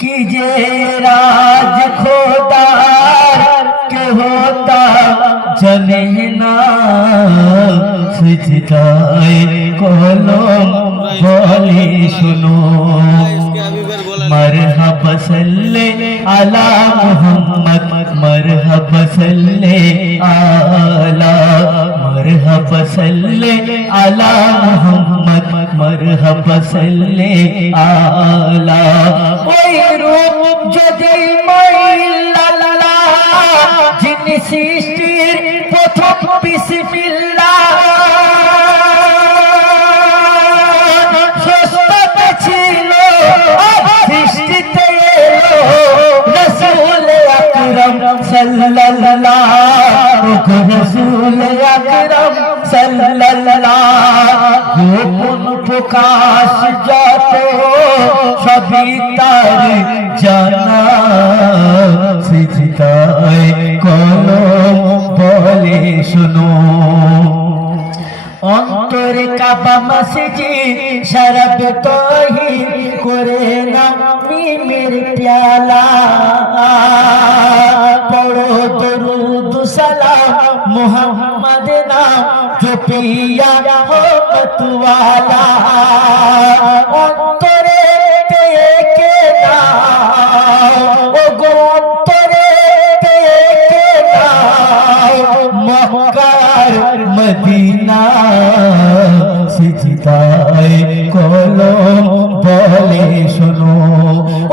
कीजे राज खोदार के होता जने ना सजदाए कलम बोले सुनो मरहबा सल्ले अला मुहम्मद मरहबा सल्ले आला मरहबा सल्ले अला मुहम्मद मरहबा सल्ले आला ओई रूप যদি মাইল্লাল্লাহ যিনি সৃষ্টির প্রথম বিসমিল্লাহ সৃষ্টিতে ছিল সৃষ্টিতে এলো রাসূল আকরাম সাল্লাল্লাহু রাসূল আকরাম সাল্লাল্লাহু গোপন প্রকাশ যত সবই তার জানা সিজদায় কলম বলে শুনো অন্তরে কাবা মসজিদ শরব তৌহিদ করে না মিমের প্যালা পড়ো দরুদ সালাম মুহাম্মদ নাম জপিয়া হো মতওয়ালা অন্তরে কে না ও গো অন্তরে কে না মক্কার মদিনা সিজদায় কলম বলে শোনো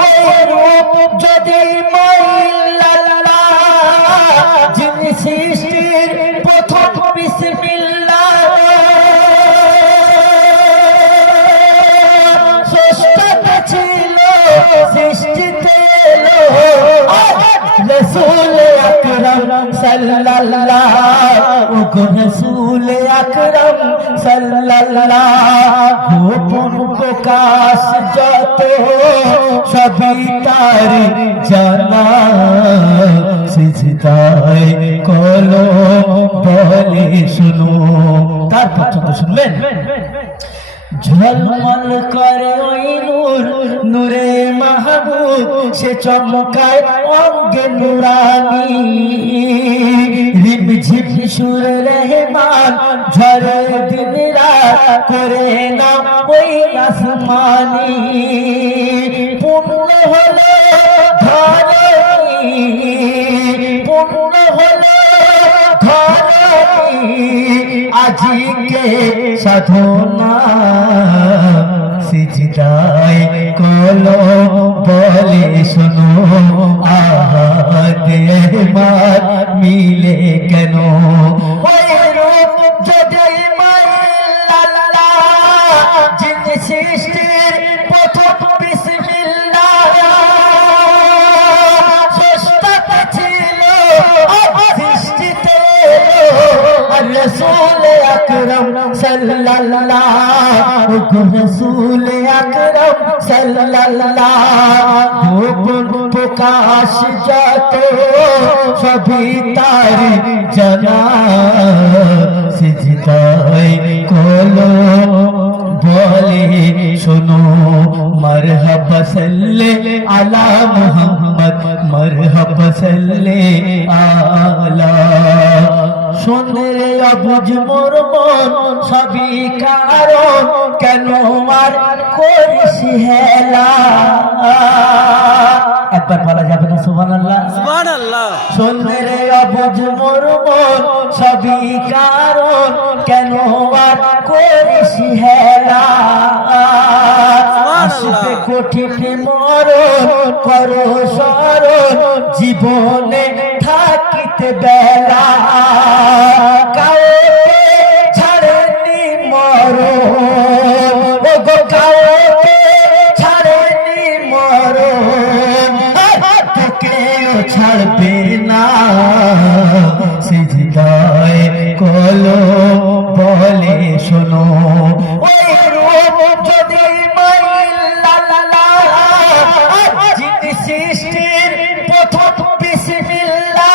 ওই রূপ যদি মাইল্লাল্লাহ যিনি সৃষ্টির প্রথম বিসমিল্লাহ সৃষ্টিতে ছিল সৃষ্টিতে এলো রাসূল আকরাম সাল্লাল্লাহু রাসূল আকরাম সাল্লাল্লাহু গোপন প্রকাশ যত সবই তার জানা সিজদায় কলম বলে শুনো তারপর তো শুনলেন ঝলমল করে ওই নূর নূরে মাহবুব সে চমকায় অঙ্গে নুরানি রিমঝিম সুর রহমান ঝরে দিন রাত করে না ওই আসমানি পূর্ণ হলো ধরণী পূর্ণ হলো ধরণী আজিকে সাধনা সিজদায় কলম বলে শোনো আহাদ রহমান মিলে কেন ওই রূপ যদি মাইল্লাল্লাহ যিনি সৃষ্টির প্রথম বিসমিল্লাহ সৃষ্টিতে ছিল সৃষ্টিতে রাসূল আকরাম সাল্লাল্লাহু রাসূল আকরাম সাল্লাল্লাহু গোপন প্রকাশ যত সবই তার জানা সিজদায় কলম বলে শোনো মরহবা সাল্লে আলা মুহাম্মদ মরহবা সাল্লে আলা শোনে অবুঝ মোর মন সবই কারণ কেন আর করিস হেলা একবার বলা যাবে না সুবহানাল্লাহ সুবহানাল্লাহ শোনে অবুঝ মোর মন সবই কারণ কেন আর করিস হেলা আসবে কঠিন মরণ করো স্মরণ জীবনে থাকিতে বেলা কাউকে ছাড়েনি মরণ ও গো কাউকে ছাড়েনি মরণ কেউ ছাড়বে না সিজদায় কলম বলে শোনো ওই রূপ যদি মাইল্লাল্লাহ যিনি সৃষ্টির প্রথম বিসমিল্লাহ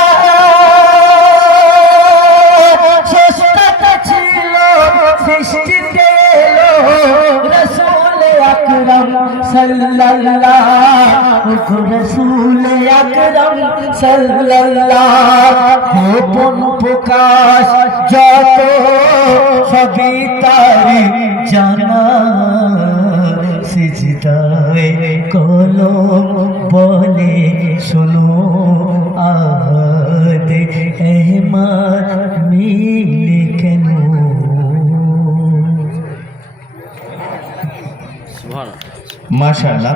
সাল্লাল্লাহু রাসূল আকরাম সাল্লাল্লাহু গোপন প্রকাশ যত সবই তারি জানা সিজদায় কলম বলে শোনো আহাদ আহমদ মিলে কেন মাশাআল্লাহ